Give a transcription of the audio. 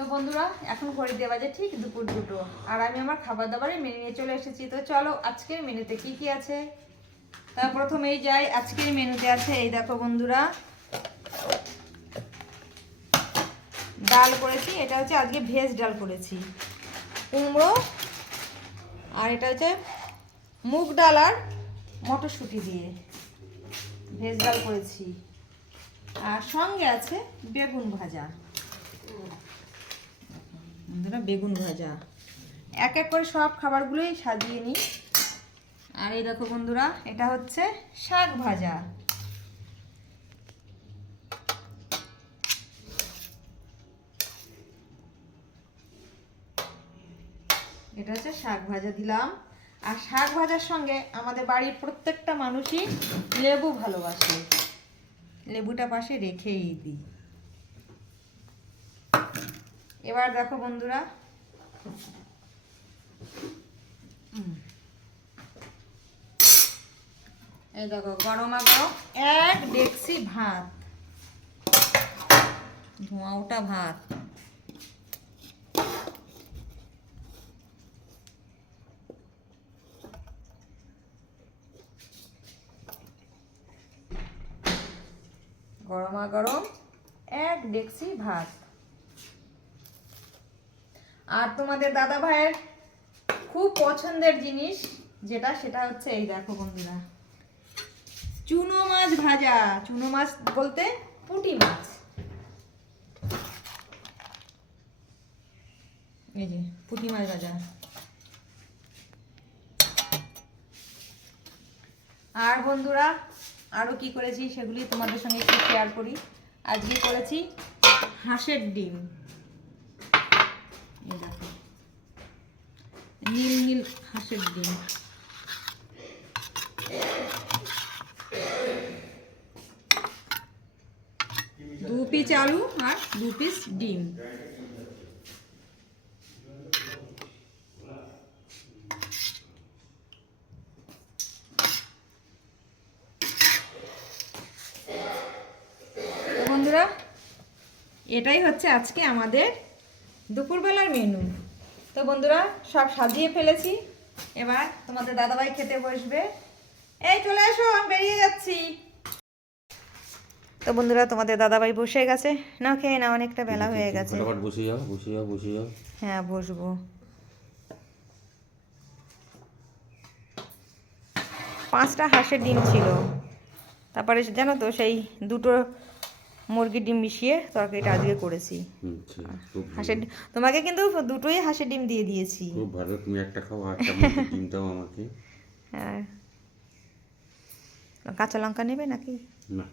তো বন্ধুরা এখন ঘড়িতে বাজে ঠিক দুপুর 2টো, আর আমি আমার খাবার দাবারের মেনু নিয়ে চলে এসেছি। তো চলো আজকের মেনুতে কি কি আছে তা প্রথমেই যাই। আজকের মেনুতে আছে এই দেখো বন্ধুরা, ডাল করেছি। এটা হচ্ছে আজকে ভেজ ডাল করেছি, কুমড়ো, আর এটা হচ্ছে মুগ ডাল আর মটরশুঁটি দিয়ে ভেজ ডাল করেছি। আর সঙ্গে আছে বেগুন ভাজা। বন্ধুরা বেগুন ভাজা এক এক করে সব খাবারগুলোই সাজিয়ে নিই। আর এই দেখো বন্ধুরা, এটা হচ্ছে শাক ভাজা। এটা হচ্ছে শাক ভাজা দিলাম। আর শাক ভাজার সঙ্গে আমাদের বাড়ির প্রত্যেকটা মানুষই লেবু ভালোবাসে, লেবুটা পাশে রেখেই দিই। এবার দেখো বন্ধুরা, এই দেখো গরমা গরম 1 ডেকচি ভাত, ধোঁয়া ওঠা ভাত। গরমা গরম 1 ডেকচি ভাত। আর তোমাদের দাদা ভাইয়ের খুব পছন্দের জিনিস যেটা, সেটা হচ্ছে এই দেখো বন্ধুরা, চুনো মাছ ভাজা। চুনো মাছ বলতে পুঁটি মাছ, এই যে পুঁটি মাছ ভাজা। আর বন্ধুরা আরো কি করেছি সেগুলি তোমাদের সঙ্গে একটু শেয়ার করি। আজকে করেছি হাঁসের ডিম, এই দেখো নীল নীল হাঁসের ডিম। দু পিস আলু আর 2 পিস ডিম। বন্ধুরা এটাই হচ্ছে আজকে আমাদের দুপুরবেলার মেনু। তো বন্ধুরা সব সাজিয়ে ফেলেছি, এবার তোমাদের দাদাভাই খেতে বসবে। এই চলে এসো, আমি বেরিয়ে যাচ্ছি। তো বন্ধুরা তোমাদের দাদাভাই বসে গেছে, না খেয়ে না, অনেকটা বেলা হয়ে গেছে। বসে যাও বসে যাও বসে যাও। হ্যাঁ বসবো। 5টা হাঁসের ডিম ছিল, তারপরে জানো তো সেই 2টো মুরগির ডিম মিশিয়ে তরকারিটা আজকে করেছি। হাঁসের তোমাকে কিন্তু 2টোই হাঁসের ডিম দিয়ে দিয়েছি। খুব ভালো, তুমি একটা খাও আর ডিম দাও আমাকে। হ্যাঁ, কাঁচা লঙ্কা নেবে নাকি? না।